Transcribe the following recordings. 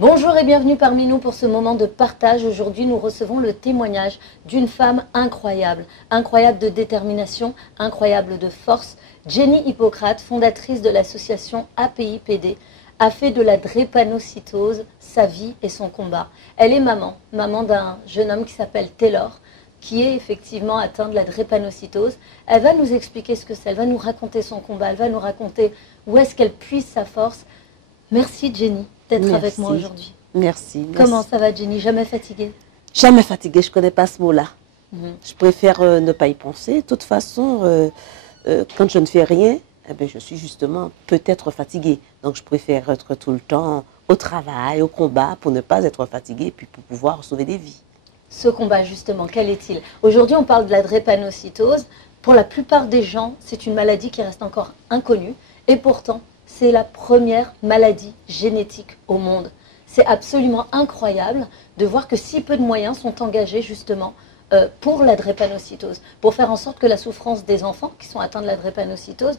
Bonjour et bienvenue parmi nous pour ce moment de partage. Aujourd'hui, nous recevons le témoignage d'une femme incroyable, incroyable de détermination, incroyable de force. Jenny Hippocrate, fondatrice de l'association APIPD, a fait de la drépanocytose sa vie et son combat. Elle est maman d'un jeune homme qui s'appelle Taylor, qui est effectivement atteint de la drépanocytose. Elle va nous expliquer ce que c'est, elle va nous raconter son combat, elle va nous raconter où est-ce qu'elle puise sa force. Merci Jenny d'être avec moi aujourd'hui. Merci. Comment ça va Jenny? Jamais fatiguée? Jamais fatiguée, je ne connais pas ce mot-là. Je préfère ne pas y penser. De toute façon, quand je ne fais rien, eh bien, je suis justement peut-être fatiguée. Donc je préfère être tout le temps au travail, au combat, pour ne pas être fatiguée et puis pour pouvoir sauver des vies. Ce combat justement, quel est-il? Aujourd'hui on parle de la drépanocytose. Pour la plupart des gens, c'est une maladie qui reste encore inconnue. Et pourtant, c'est la première maladie génétique au monde. C'est absolument incroyable de voir que si peu de moyens sont engagés justement pour la drépanocytose, pour faire en sorte que la souffrance des enfants qui sont atteints de la drépanocytose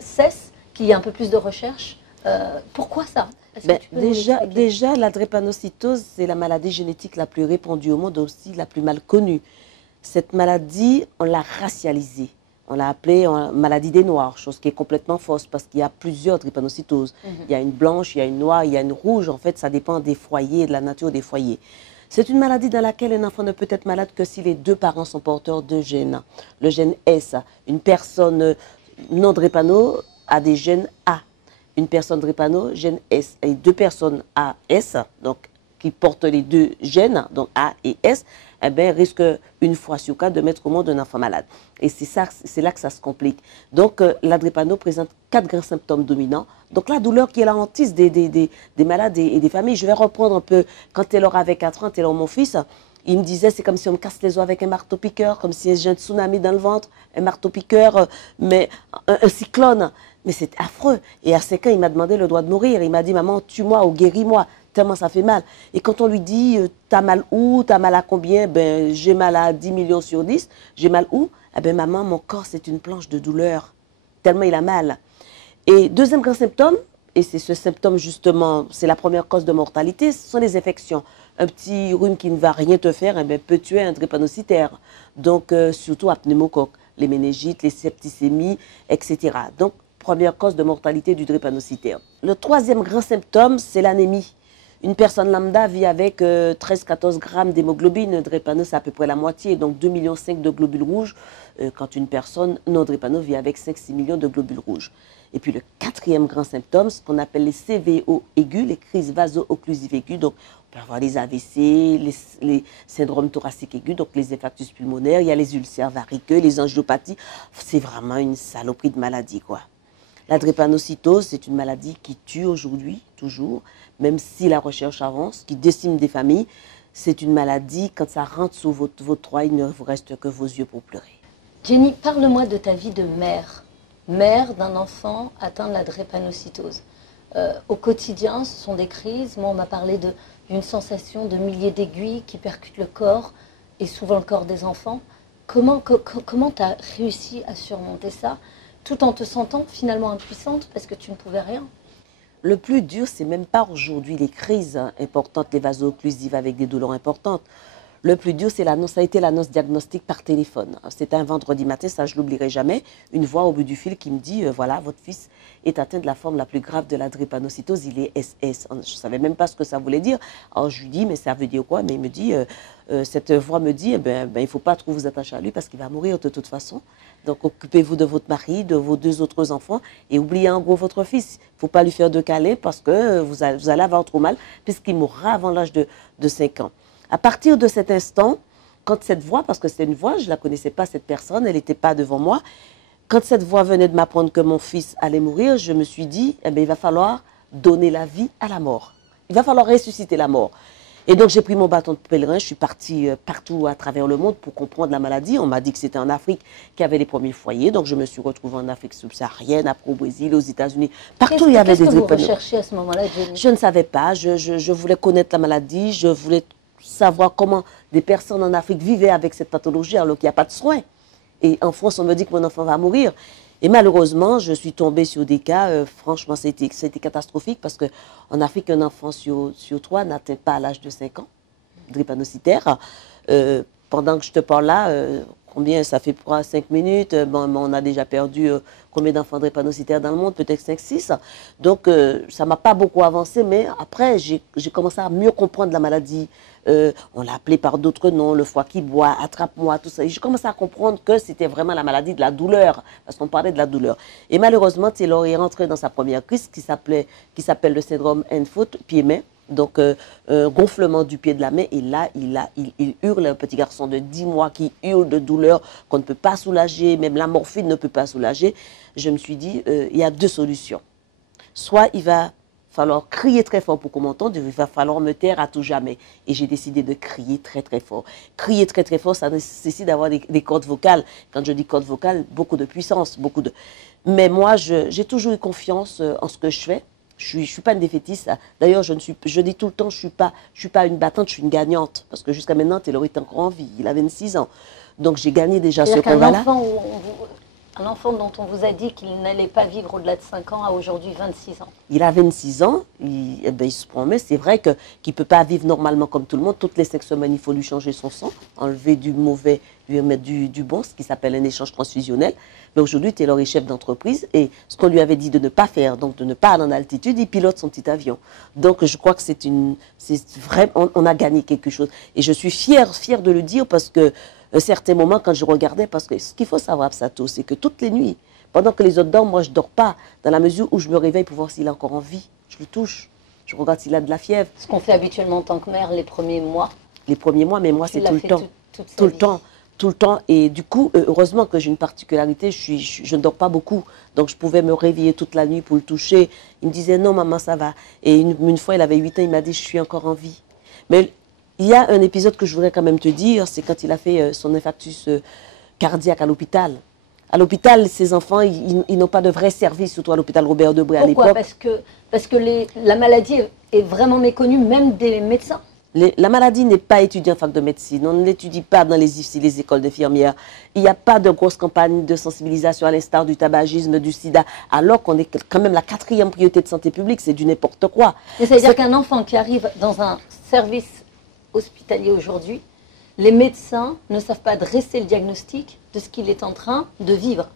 cesse, qu'il y ait un peu plus de recherche. Pourquoi ça? Déjà, la drépanocytose, c'est la maladie génétique la plus répandue au monde, aussi la plus mal connue. Cette maladie, on l'a racialisée. On l'a appelée maladie des noirs, chose qui est complètement fausse parce qu'il y a plusieurs drépanocytoses. Il y a une blanche, il y a une noire, il y a une rouge. En fait, ça dépend des foyers, de la nature des foyers. C'est une maladie dans laquelle un enfant ne peut être malade que si les deux parents sont porteurs de gènes. Le gène S, une personne non drépano a des gènes A. Une personne drépano, gène S. Et deux personnes AS, donc qui portent les deux gènes, donc A et S, eh bien, risquent une fois sur quatre de mettre au monde un enfant malade. Et c'est là que ça se complique. Donc, la drépano présente 4 grands symptômes dominants. Donc, la douleur qui est la hantise des malades et des familles. Je vais reprendre un peu, quand Taylor avait 4 ans, Taylor, mon fils, il me disait, c'est comme si on me casse les os avec un marteau-piqueur, comme si j'ai un tsunami dans le ventre, un marteau-piqueur, mais un cyclone. Mais c'est affreux. Et à 5 ans, il m'a demandé le droit de mourir. Il m'a dit, maman, tue-moi ou guéris-moi. Tellement ça fait mal. Et quand on lui dit, t'as mal où, t'as mal à combien? Ben, j'ai mal à 10 millions sur 10. J'ai mal où? Eh ben, maman, mon corps, c'est une planche de douleur. Tellement il a mal. Et deuxième grand symptôme, et c'est ce symptôme justement, c'est la première cause de mortalité, ce sont les infections. Un petit rhume qui ne va rien te faire, eh ben, peut tuer un drépanocytaire. Donc, surtout à pneumocoque, les méningites, les septicémies, etc. Donc, première cause de mortalité du drépanocytaire. Le troisième grand symptôme, c'est l'anémie. Une personne lambda vit avec 13-14 grammes d'hémoglobine. Drépano, c'est à peu près la moitié, donc 2,5 millions de globules rouges, quand une personne non drépano vit avec 5-6 millions de globules rouges. Et puis le quatrième grand symptôme, ce qu'on appelle les CVO aigus, les crises vaso-occlusives aiguës. Donc, on peut avoir les AVC, les syndromes thoraciques aigus, donc les infarctus pulmonaires, il y a les ulcères variqueux, les angiopathies. C'est vraiment une saloperie de maladie, quoi. La drépanocytose, c'est une maladie qui tue aujourd'hui, toujours, même si la recherche avance, qui décime des familles. C'est une maladie, quand ça rentre sous votre toit, il ne vous reste que vos yeux pour pleurer. Jenny, parle-moi de ta vie de mère. Mère d'un enfant atteint de la drépanocytose. Au quotidien, ce sont des crises. Moi, on m'a parlé d'une sensation de milliers d'aiguilles qui percutent le corps, et souvent le corps des enfants. Comment tu as réussi à surmonter ça, tout en te sentant finalement impuissante parce que tu ne pouvais rien? Le plus dur, c'est même pas aujourd'hui les crises importantes, les vaso-occlusives avec des douleurs importantes. Le plus dur, ça a été l'annonce diagnostique par téléphone. C'était un vendredi matin, ça je l'oublierai jamais. Une voix au bout du fil qui me dit, voilà, votre fils est atteint de la forme la plus grave de la drépanocytose, il est SS. Je ne savais même pas ce que ça voulait dire. Alors je lui dis, mais ça veut dire quoi? Mais il me dit, cette voix me dit, il ne faut pas trop vous attacher à lui parce qu'il va mourir de toute façon. Donc occupez-vous de votre mari, de vos 2 autres enfants et oubliez en gros votre fils. Il ne faut pas lui faire de câlins parce que vous allez avoir trop mal puisqu'il mourra avant l'âge de 5 ans. À partir de cet instant, quand cette voix, parce que c'était une voix, je ne la connaissais pas cette personne, elle n'était pas devant moi, quand cette voix venait de m'apprendre que mon fils allait mourir, je me suis dit, eh bien, il va falloir donner la vie à la mort. Il va falloir ressusciter la mort. Et donc j'ai pris mon bâton de pèlerin, je suis partie partout à travers le monde pour comprendre la maladie. On m'a dit que c'était en Afrique qu'il y avait les premiers foyers, donc je me suis retrouvée en Afrique subsaharienne, après au Brésil, aux États-Unis, partout il y avait des drépanocytoses. Qu'est-ce que vous recherchiez à ce moment-là, Jenny? Je ne savais pas, je voulais connaître la maladie, je voulais savoir comment des personnes en Afrique vivaient avec cette pathologie alors qu'il n'y a pas de soins. Et en France, on me dit que mon enfant va mourir. Et malheureusement, je suis tombée sur des cas, franchement, c'était catastrophique parce qu'en Afrique, un enfant sur 3 n'atteint pas l'âge de 5 ans, drépanocytaire. Pendant que je te parle là, combien ça fait pour 5 minutes, bon, on a déjà perdu combien d'enfants drépanocytaires dans le monde, peut-être 5-6. Donc, ça ne m'a pas beaucoup avancé, mais après, j'ai commencé à mieux comprendre la maladie. On l'a appelé par d'autres noms, le foie qui boit, attrape-moi, tout ça. Et j'ai commencé à comprendre que c'était vraiment la maladie de la douleur, parce qu'on parlait de la douleur. Et malheureusement, Taylor est rentré dans sa première crise qui s'appelle le syndrome hand-foot, pied-main. Donc, gonflement du pied de la main. Et là, il hurle, un petit garçon de 10 mois qui hurle de douleur, qu'on ne peut pas soulager, même la morphine ne peut pas soulager. Je me suis dit, il y a 2 solutions. Soit il va falloir crier très fort pour qu'on m'entende, il va falloir me taire à tout jamais. Et j'ai décidé de crier très très fort. Crier très très fort, ça nécessite d'avoir des cordes vocales. Quand je dis cordes vocales, beaucoup de puissance, Mais moi, j'ai toujours eu confiance en ce que je fais. Je suis pas une défaitiste. D'ailleurs, je dis tout le temps, je suis pas une battante, je suis une gagnante. Parce que jusqu'à maintenant, Taylor est encore en vie. Il a 26 ans. Donc, j'ai gagné déjà ce combat-là. Un enfant dont on vous a dit qu'il n'allait pas vivre au-delà de 5 ans a aujourd'hui 26 ans. Il a 26 ans, il se promet. C'est vrai qu'il ne peut pas vivre normalement comme tout le monde. Toutes les 5 semaines, il faut lui changer son sang, enlever du mauvais, lui remettre du bon, ce qui s'appelle un échange transfusionnel. Mais aujourd'hui, Taylor est chef d'entreprise et ce qu'on lui avait dit de ne pas faire, donc de ne pas aller en altitude, il pilote son petit avion. Donc je crois que c'est vrai, on a gagné quelque chose. Et je suis fière de le dire parce que certains moments, quand je regardais, parce que ce qu'il faut savoir, Absato, c'est que toutes les nuits, pendant que les autres dorment, moi je ne dors pas, dans la mesure où je me réveille pour voir s'il est encore en vie. Je le touche, je regarde s'il a de la fièvre. Ce qu'on fait habituellement en tant que mère les premiers mois. Les premiers mois, mais moi c'est tout le temps. Tout le temps. Et du coup, heureusement que j'ai une particularité, je ne dors pas beaucoup. Donc je pouvais me réveiller toute la nuit pour le toucher. Il me disait non maman, ça va. Et une fois, il avait 8 ans, il m'a dit je suis encore en vie. Mais il y a un épisode que je voudrais quand même te dire, c'est quand il a fait son infarctus cardiaque à l'hôpital. À l'hôpital, ces enfants, ils n'ont pas de vrai service, surtout à l'hôpital Robert Debré à l'époque. Pourquoi? Parce que la maladie est vraiment méconnue, même des médecins. La maladie n'est pas étudiée en fac de médecine, on ne l'étudie pas dans les écoles d'infirmières. Il n'y a pas de grosse campagne de sensibilisation à l'instar du tabagisme, du sida, alors qu'on est quand même la 4e priorité de santé publique, c'est du n'importe quoi. C'est-à-dire qu'un enfant qui arrive dans un service hospitalier aujourd'hui, les médecins ne savent pas dresser le diagnostic de ce qu'il est en train de vivre,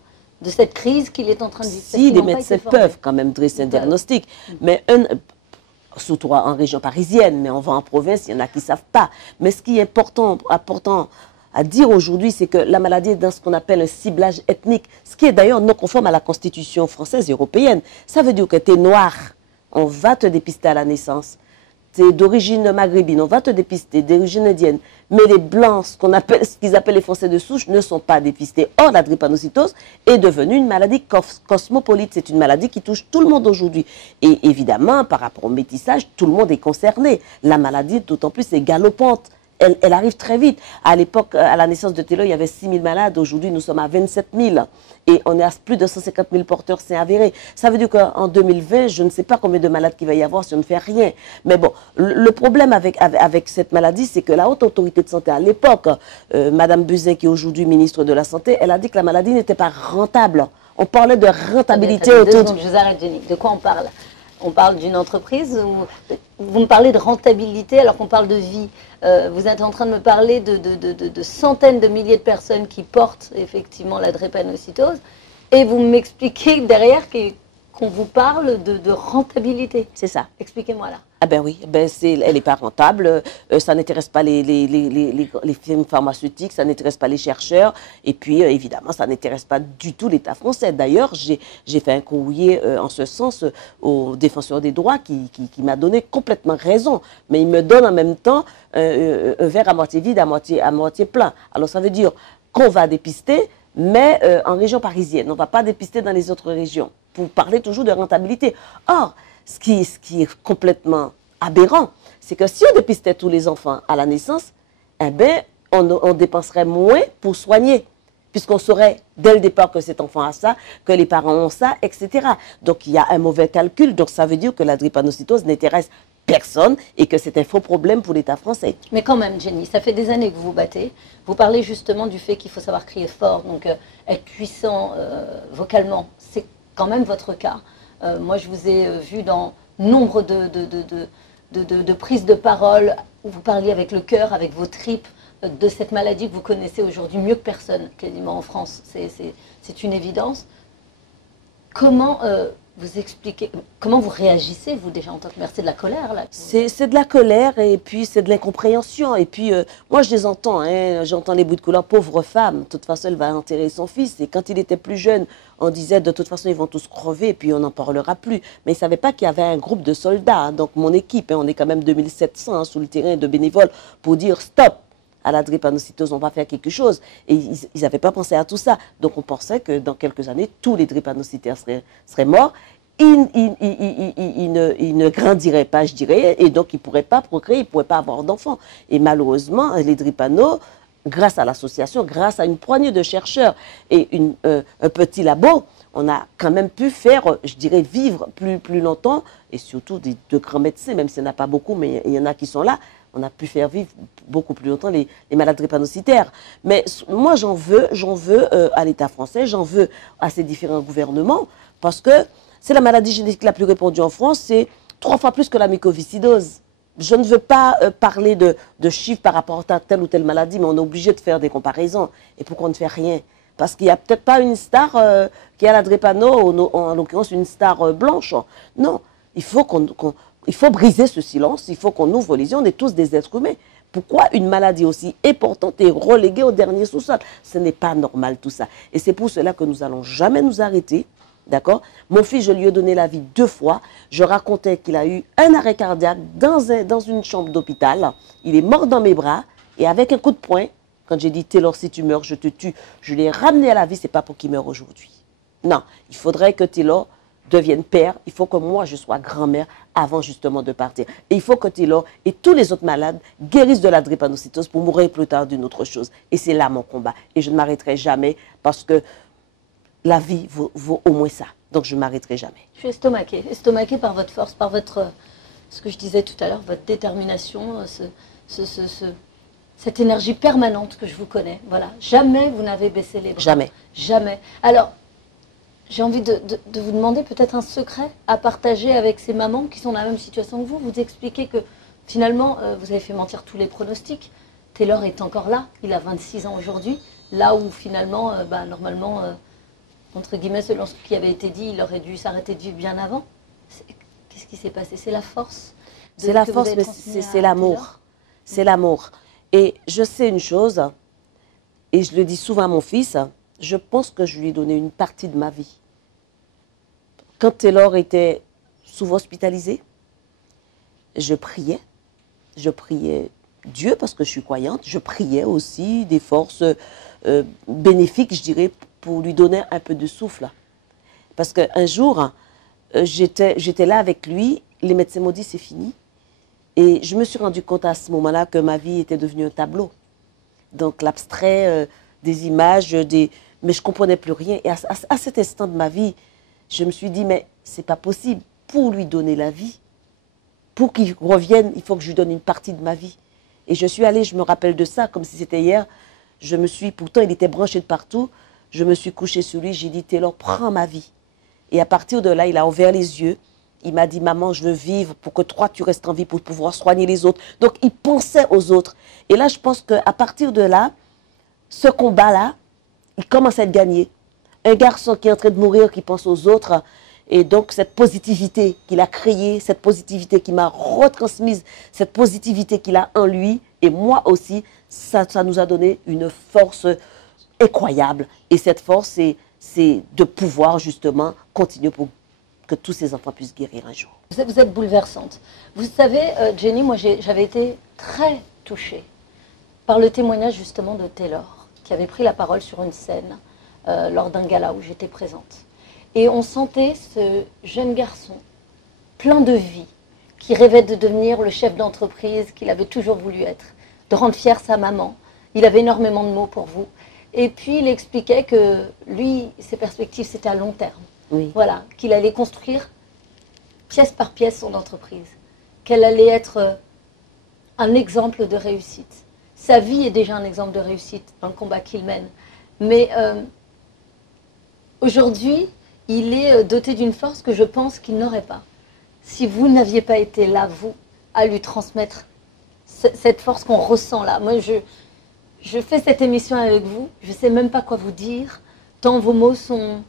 de cette crise qu'il est en train de vivre. Si, les médecins peuvent quand même dresser un diagnostic, mais surtout en région parisienne, mais on va en province, il y en a qui ne savent pas. Mais ce qui est important à dire aujourd'hui, c'est que la maladie est dans ce qu'on appelle un ciblage ethnique, ce qui est d'ailleurs non conforme à la Constitution française et européenne. Ça veut dire que tu es noir, on va te dépister à la naissance. Tu es d'origine maghrébine, on va te dépister, d'origine indienne. Mais les blancs, ce qu'ils appellent les Français de souche, ne sont pas dépistés. Or, la drépanocytose est devenue une maladie cosmopolite. C'est une maladie qui touche tout le monde aujourd'hui. Et évidemment, par rapport au métissage, tout le monde est concerné. La maladie, d'autant plus, est galopante. Elle arrive très vite. À l'époque, à la naissance de Taylor, il y avait 6 000 malades. Aujourd'hui, nous sommes à 27 000. Et on est à plus de 150 000 porteurs, c'est avéré. Ça veut dire qu'en 2020, je ne sais pas combien de malades qu'il va y avoir si on ne fait rien. Mais bon, le problème avec cette maladie, c'est que la Haute Autorité de Santé à l'époque, Madame Buzyn, qui est aujourd'hui ministre de la Santé, elle a dit que la maladie n'était pas rentable. On parlait de rentabilité autour. Je vous arrête, Jenny. De quoi on parle? On parle d'une entreprise où vous me parlez de rentabilité alors qu'on parle de vie. Vous êtes en train de me parler de centaines de milliers de personnes qui portent effectivement la drépanocytose et vous m'expliquez derrière qu'on vous parle de rentabilité. C'est ça. Expliquez-moi là. Ah ben oui, elle n'est pas rentable, ça n'intéresse pas les firmes pharmaceutiques, ça n'intéresse pas les chercheurs, et puis évidemment, ça n'intéresse pas du tout l'État français. D'ailleurs, j'ai fait un courrier en ce sens au défenseur des droits qui m'a donné complètement raison, mais il me donne en même temps un verre à moitié vide, à moitié plein. Alors ça veut dire qu'on va dépister, mais en région parisienne, on ne va pas dépister dans les autres régions, pour parler toujours de rentabilité. Or, ce qui est complètement aberrant, c'est que si on dépistait tous les enfants à la naissance, eh ben, on dépenserait moins pour soigner, puisqu'on saurait dès le départ que cet enfant a ça, que les parents ont ça, etc. Donc il y a un mauvais calcul, donc ça veut dire que la drépanocytose n'intéresse personne et que c'est un faux problème pour l'État français. Mais quand même, Jenny, ça fait des années que vous vous battez. Vous parlez justement du fait qu'il faut savoir crier fort, donc être puissant vocalement. C'est quand même votre cas. Moi, je vous ai vu dans nombre de prises de parole où vous parliez avec le cœur, avec vos tripes, de cette maladie que vous connaissez aujourd'hui mieux que personne, quasiment en France. C'est une évidence. Comment vous expliquez, comment vous réagissez, vous, déjà, en tant que mère? C'est de la colère, là? C'est de la colère et puis c'est de l'incompréhension. Et puis, moi, je les entends, hein, j'entends les bruits de couleur. Pauvre femme, de toute façon, elle va enterrer son fils. Et quand il était plus jeune, on disait, de toute façon, ils vont tous crever et puis on n'en parlera plus. Mais ils ne savaient pas qu'il y avait un groupe de soldats. Hein, donc, mon équipe, hein, on est quand même 2700 hein, sous le terrain de bénévoles pour dire stop à la drépanocytose, on va faire quelque chose. Et ils n'avaient pas pensé à tout ça. Donc on pensait que dans quelques années, tous les drépanocytaires seraient morts. Ils ne grandiraient pas, je dirais, et donc ils ne pourraient pas procréer, ils ne pourraient pas avoir d'enfants. Et malheureusement, les drépano, grâce à l'association, grâce à une poignée de chercheurs et un petit labo, on a quand même pu faire, je dirais, vivre plus longtemps, et surtout de grands médecins, même s'il n'y en a pas beaucoup, mais il y en a qui sont là. On a pu faire vivre beaucoup plus longtemps les malades drépanocytaires. Mais moi, j'en veux à l'État français, j'en veux à ces différents gouvernements, parce que c'est la maladie génétique la plus répandue en France, c'est 3 fois plus que la mucoviscidose. Je ne veux pas parler de chiffres par rapport à telle ou telle maladie, mais on est obligé de faire des comparaisons. Et pourquoi on ne fait rien? Parce qu'il n'y a peut-être pas une star qui a la drépano, en l'occurrence une star blanche. Non, il faut briser ce silence, il faut qu'on ouvre les yeux, on est tous des êtres humains. Pourquoi une maladie aussi importante est reléguée au dernier sous-sol? Ce n'est pas normal tout ça. Et c'est pour cela que nous n'allons jamais nous arrêter. D'accord? Mon fils, je lui ai donné la vie 2 fois. Je racontais qu'il a eu un arrêt cardiaque dans une chambre d'hôpital. Il est mort dans mes bras et avec un coup de poing, quand j'ai dit Taylor, si tu meurs, je te tue, je l'ai ramené à la vie, ce n'est pas pour qu'il meure aujourd'hui. Non, il faudrait que Taylor devienne père, il faut que moi je sois grand-mère avant justement de partir. Et il faut que Taylor et tous les autres malades guérissent de la drépanocytose pour mourir plus tard d'une autre chose. Et c'est là mon combat. Et je ne m'arrêterai jamais parce que la vie vaut au moins ça. Donc je ne m'arrêterai jamais. Je suis estomaquée par votre force, par votre, ce que je disais tout à l'heure, votre détermination, cette énergie permanente que je vous connais. Voilà, jamais vous n'avez baissé les bras. Jamais. Jamais. Alors, j'ai envie de vous demander peut-être un secret à partager avec ces mamans qui sont dans la même situation que vous. Vous expliquez que finalement, vous avez fait mentir tous les pronostics. Taylor est encore là, il a 26 ans aujourd'hui, là où finalement, normalement, entre guillemets, selon ce qui avait été dit, il aurait dû s'arrêter de vivre bien avant. Qu'est-ce qui s'est passé? C'est la force. C'est la force, mais c'est l'amour. C'est l'amour. Et je sais une chose, et je le dis souvent à mon fils, je pense que je lui ai donné une partie de ma vie. Quand Taylor était souvent hospitalisé, je priais Dieu parce que je suis croyante, je priais aussi des forces bénéfiques, je dirais, pour lui donner un peu de souffle. Parce qu'un jour, j'étais là avec lui, les médecins m'ont dit c'est fini. Et je me suis rendu compte à ce moment-là que ma vie était devenue un tableau. Donc l'abstrait, des images, mais je ne comprenais plus rien. Et à cet instant de ma vie, je me suis dit, mais ce n'est pas possible. Pour lui donner la vie, pour qu'il revienne, il faut que je lui donne une partie de ma vie. Et je suis allée, je me rappelle de ça, comme si c'était hier, pourtant il était branché de partout, je me suis couchée sur lui, j'ai dit, Taylor, prends ma vie. Et à partir de là, il a ouvert les yeux, il m'a dit, maman, je veux vivre pour que toi, tu restes en vie, pour pouvoir soigner les autres. Donc, il pensait aux autres. Et là, je pense qu'à partir de là, ce combat-là, il commence à être gagné. Un garçon qui est en train de mourir, qui pense aux autres, et donc cette positivité qu'il a créée, cette positivité qu'il m'a retransmise, cette positivité qu'il a en lui, et moi aussi, ça nous a donné une force incroyable. Et cette force, c'est de pouvoir justement continuer pour que tous ces enfants puissent guérir un jour. Vous êtes bouleversante. Vous savez, Jenny, moi j'avais été très touchée par le témoignage justement de Taylor, qui avait pris la parole sur une scène lors d'un gala où j'étais présente. Et on sentait ce jeune garçon plein de vie, qui rêvait de devenir le chef d'entreprise qu'il avait toujours voulu être, de rendre fière sa maman. Il avait énormément de mots pour vous. Et puis il expliquait que lui, ses perspectives, c'était à long terme. Oui. Voilà, qu'il allait construire pièce par pièce son entreprise. qu'elle allait être un exemple de réussite. Sa vie est déjà un exemple de réussite dans le combat qu'il mène. Mais aujourd'hui, il est doté d'une force que je pense qu'il n'aurait pas. Si vous n'aviez pas été là, vous, à lui transmettre cette force qu'on ressent là. Moi, je fais cette émission avec vous, je ne sais même pas quoi vous dire, tant vos mots sont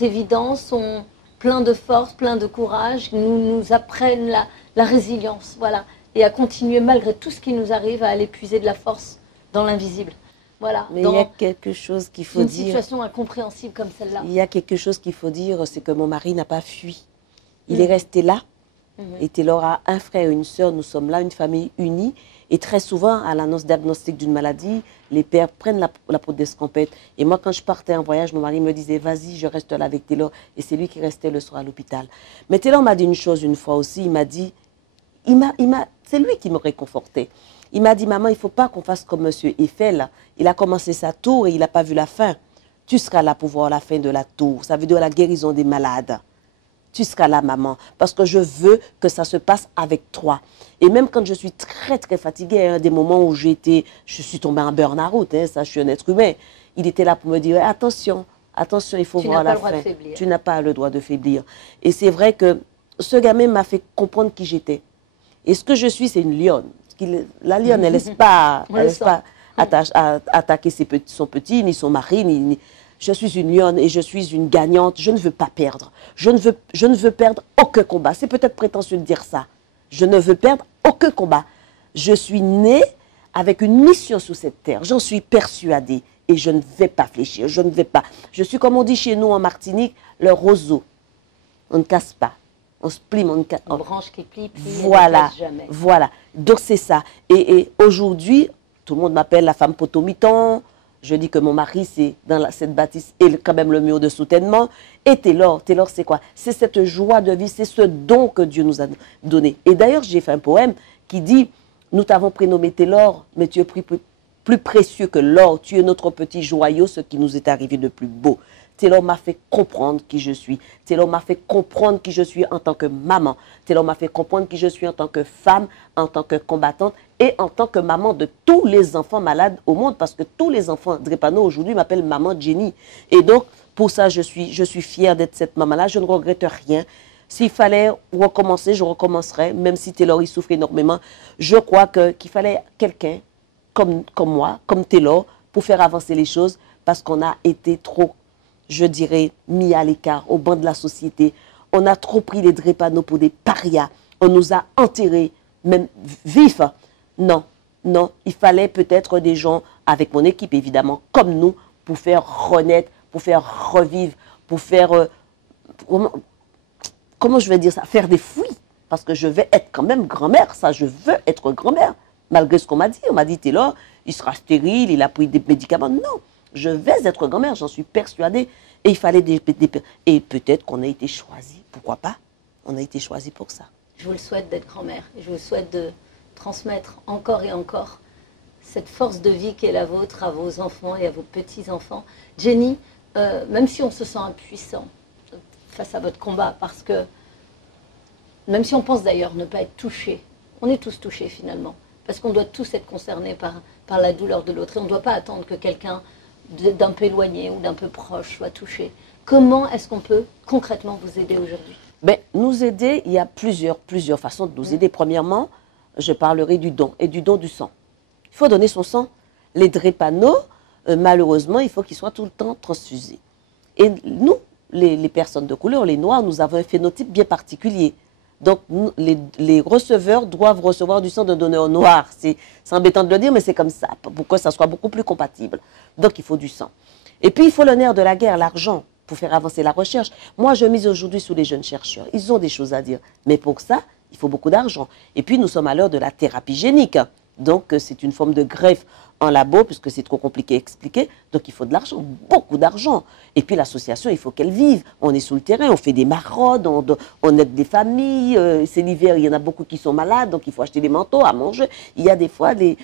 évidents, sont pleins de force, pleins de courage, nous apprennent la résilience, voilà, et à continuer malgré tout ce qui nous arrive, à aller puiser de la force dans l'invisible. Voilà. Mais il y a quelque chose qu'il faut dire. Une situation incompréhensible comme celle-là. Il y a quelque chose qu'il faut dire, c'est que mon mari n'a pas fui. Il est resté là. Et Taylor a un frère et une sœur, nous sommes là, une famille unie. Et très souvent, à l'annonce diagnostic d'une maladie, les pères prennent la peau d'escampette. Et moi, quand je partais en voyage, mon mari me disait, vas-y, je reste là avec Taylor. Et c'est lui qui restait le soir à l'hôpital. Mais Taylor m'a dit une chose une fois aussi, il m'a dit, c'est lui qui me réconfortait. Il m'a dit, maman, il ne faut pas qu'on fasse comme M. Eiffel. Il a commencé sa tour et il n'a pas vu la fin. Tu seras là pour voir la fin de la tour. Ça veut dire la guérison des malades. Tu seras là, maman, parce que je veux que ça se passe avec toi. Et même quand je suis très, très fatiguée, hein, des moments où je suis tombée en burn-out, hein, ça, je suis un être humain, il était là pour me dire, attention, attention, il faut voir la fin. Tu n'as pas le droit de faiblir. Et c'est vrai que ce gamin m'a fait comprendre qui j'étais. Et ce que je suis, c'est une lionne. La lionne, elle ne laisse pas, attaquer son petit, ni son mari, Je suis une lionne et je suis une gagnante. Je ne veux pas perdre. Je ne veux perdre aucun combat. C'est peut-être prétentieux de dire ça. Je ne veux perdre aucun combat. Je suis née avec une mission sur cette terre. J'en suis persuadée. Et je ne vais pas fléchir. Je ne vais pas. Je suis, comme on dit chez nous en Martinique, le roseau. On ne casse pas. On se plie, on ne casse pas. Une branche qui plie, voilà, ne casse jamais. Voilà. Donc c'est ça. Et aujourd'hui, tout le monde m'appelle la femme potomiton. Je dis que mon mari, c'est dans cette bâtisse, et quand même le mur de soutènement. Et Taylor, c'est quoi? C'est cette joie de vie, c'est ce don que Dieu nous a donné. Et d'ailleurs, j'ai fait un poème qui dit, nous t'avons prénommé Taylor, mais tu es plus précieux que l'or. Tu es notre petit joyau, ce qui nous est arrivé de plus beau. Taylor m'a fait comprendre qui je suis. Taylor m'a fait comprendre qui je suis en tant que maman. Taylor m'a fait comprendre qui je suis en tant que femme, en tant que combattante et en tant que maman de tous les enfants malades au monde. Parce que tous les enfants drépano aujourd'hui m'appellent maman Jenny. Et donc, pour ça, je suis fière d'être cette maman-là. Je ne regrette rien. S'il fallait recommencer, je recommencerai. Même si Taylor, il souffre énormément. Je crois qu'il fallait quelqu'un comme moi, comme Taylor, pour faire avancer les choses. Parce qu'on a été trop, je dirais, mis à l'écart, au banc de la société. On a trop pris les drépano pour des parias. On nous a enterrés, même vifs. Non, non, il fallait peut-être des gens, avec mon équipe évidemment, comme nous, pour faire renaître, pour faire revivre, pour faire, comment je vais dire ça, faire des fouilles. Parce que je vais être quand même grand-mère, ça, je veux être grand-mère. Malgré ce qu'on m'a dit, Taylor, il sera stérile, il a pris des médicaments. Non. Je vais être grand-mère, j'en suis persuadée. Et il fallait et peut-être qu'on a été choisi. Pourquoi pas? On a été choisi pour ça. Je vous le souhaite d'être grand-mère. Et je vous souhaite de transmettre encore et encore cette force de vie qui est la vôtre à vos enfants et à vos petits-enfants. Jenny, même si on se sent impuissant face à votre combat, parce que même si on pense d'ailleurs ne pas être touché, on est tous touchés finalement. Parce qu'on doit tous être concernés par la douleur de l'autre. Et on ne doit pas attendre que quelqu'un d'un peu éloigné ou d'un peu proche soit touché. Comment est-ce qu'on peut concrètement vous aider aujourd'hui? Nous aider, il y a plusieurs façons de nous aider. Premièrement, je parlerai du don et du don du sang. Il faut donner son sang. Les drépano, malheureusement, il faut qu'ils soient tout le temps transfusés. Et nous, les personnes de couleur, les noirs, nous avons un phénotype bien particulier. Donc, les receveurs doivent recevoir du sang d'un donneur noir. C'est embêtant de le dire, mais c'est comme ça, pour que ça soit beaucoup plus compatible. Donc, il faut du sang. Et puis, il faut le nerf de la guerre, l'argent, pour faire avancer la recherche. Moi, je mise aujourd'hui sur les jeunes chercheurs. Ils ont des choses à dire. Mais pour ça, il faut beaucoup d'argent. Et puis, nous sommes à l'heure de la thérapie génique. Donc, c'est une forme de greffe en labo, puisque c'est trop compliqué à expliquer. Donc, il faut de l'argent, beaucoup d'argent. Et puis, l'association, il faut qu'elle vive. On est sur le terrain, on fait des maraudes, on aide des familles. C'est l'hiver, il y en a beaucoup qui sont malades, donc il faut acheter des manteaux à manger. Il y a des fois les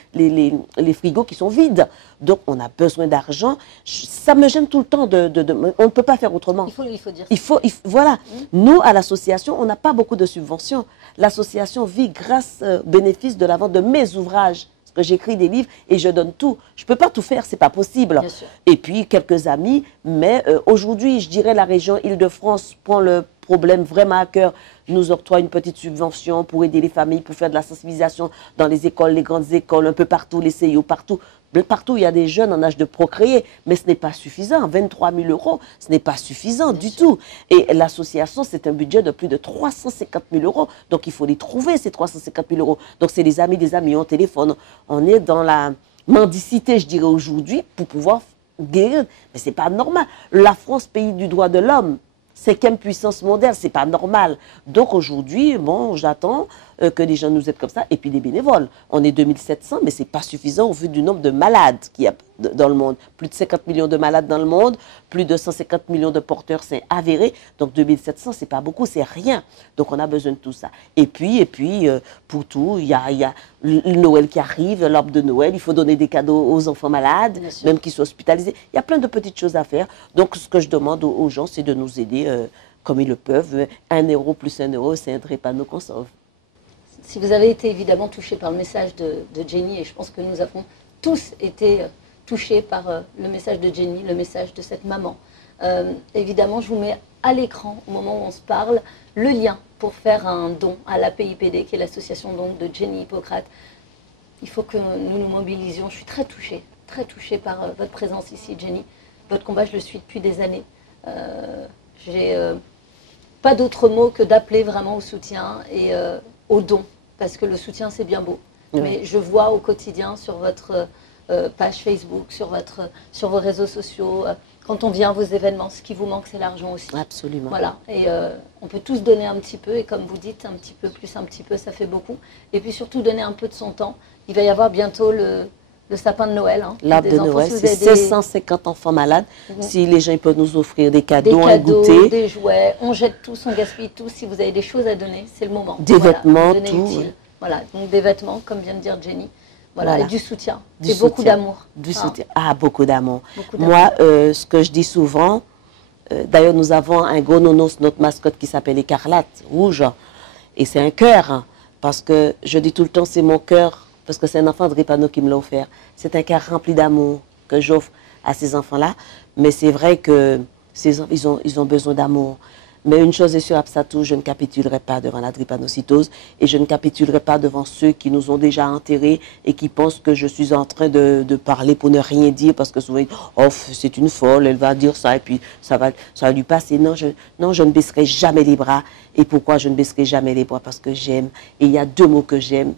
frigos qui sont vides. Donc, on a besoin d'argent. Ça me gêne tout le temps. On ne peut pas faire autrement. Il faut dire ça. Voilà. Nous, à l'association, on n'a pas beaucoup de subventions. L'association vit grâce aux bénéfices de la vente de mes ouvrages. Parce que j'écris des livres et je donne tout. Je ne peux pas tout faire, ce n'est pas possible. Et puis, quelques amis. Mais aujourd'hui, je dirais la région Île-de-France prend le problème vraiment à cœur, nous octroie une petite subvention pour aider les familles, pour faire de la sensibilisation dans les écoles, les grandes écoles, un peu partout, les CIO, partout. Partout, il y a des jeunes en âge de procréer, mais ce n'est pas suffisant. 23 000 €, ce n'est pas suffisant du tout. Et l'association, c'est un budget de plus de 350 000 €. Donc, il faut les trouver, ces 350 000 €. Donc, c'est des amis au téléphone. On est dans la mendicité, je dirais, aujourd'hui, pour pouvoir guérir. Mais ce n'est pas normal. La France, pays du droit de l'homme, 5e puissance mondiale, c'est pas normal. Donc aujourd'hui, bon, j'attends que les gens nous aident comme ça. Et puis des bénévoles. On est 2700, mais c'est pas suffisant au vu du nombre de malades qu'il y a dans le monde. Plus de 50 millions de malades dans le monde, plus de 150 millions de porteurs, c'est avéré. Donc 2700, c'est pas beaucoup, c'est rien. Donc on a besoin de tout ça. Et puis pour tout, il y a le Noël qui arrive, l'arbre de Noël, il faut donner des cadeaux aux enfants malades, même qu'ils soient hospitalisés. Il y a plein de petites choses à faire. Donc ce que je demande aux gens, c'est de nous aider comme ils le peuvent. 1 € plus 1 €, c'est un drépano qu'on sauve. Si vous avez été évidemment touché par le message de Jenny, et je pense que nous avons tous été touchés par le message de Jenny, le message de cette maman, évidemment, je vous mets à l'écran, au moment où on se parle, le lien pour faire un don à l'APIPD, qui est l'association donc de Jenny Hippocrate. Il faut que nous nous mobilisions. Je suis très touchée par votre présence ici, Jenny. Votre combat, je le suis depuis des années. J'ai pas d'autre mot que d'appeler vraiment au soutien et au don, parce que le soutien, c'est bien beau. Oui. Mais je vois au quotidien sur votre page Facebook, sur vos réseaux sociaux, quand on vient à vos événements, ce qui vous manque, c'est l'argent aussi. Absolument. Voilà, et on peut tous donner un petit peu, et comme vous dites, un petit peu plus un petit peu, ça fait beaucoup. Et puis surtout, donner un peu de son temps. Il va y avoir bientôt le sapin de Noël. Hein, l'arbre de Noël, c'est 750 enfants malades. Si les gens ils peuvent nous offrir des cadeaux, un goûter. Des jouets, on jette tout, on gaspille tout. Si vous avez des choses à donner, c'est le moment. Des vêtements, tout. Oui. Voilà, donc des vêtements, comme vient de dire Jenny. Voilà, et du soutien. Et beaucoup d'amour. Du soutien. Ah, beaucoup d'amour. Moi, ce que je dis souvent, d'ailleurs, nous avons un gros nonos, notre mascotte qui s'appelle Écarlate, rouge. Et c'est un cœur. Parce que je dis tout le temps, c'est mon cœur. Parce que c'est un enfant de drépano qui me l'a offert. C'est un cœur rempli d'amour que j'offre à ces enfants-là. Mais c'est vrai que ils ont besoin d'amour. Mais une chose est sûre, Absatou, je ne capitulerai pas devant la drépanocytose et je ne capitulerai pas devant ceux qui nous ont déjà enterrés et qui pensent que je suis en train de parler pour ne rien dire parce que souvent, oh, c'est une folle, elle va dire ça et puis ça va lui passer. Non, je ne baisserai jamais les bras. Et pourquoi je ne baisserai jamais les bras? Parce que j'aime. Et il y a 2 mots que j'aime.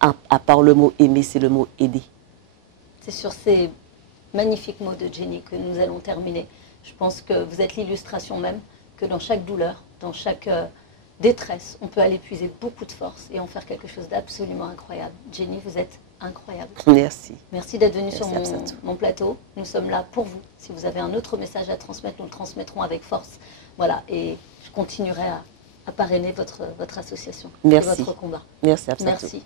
À part le mot aimer, c'est le mot aider. C'est sur ces magnifiques mots de Jenny que nous allons terminer. Je pense que vous êtes l'illustration même que dans chaque douleur, dans chaque détresse, on peut aller puiser beaucoup de force et en faire quelque chose d'absolument incroyable. Jenny, vous êtes incroyable. Merci. Merci d'être venue sur mon plateau. Nous sommes là pour vous. Si vous avez un autre message à transmettre, nous le transmettrons avec force. Voilà, et je continuerai à parrainer votre association, Merci. votre combat. Merci, Absatou. Merci.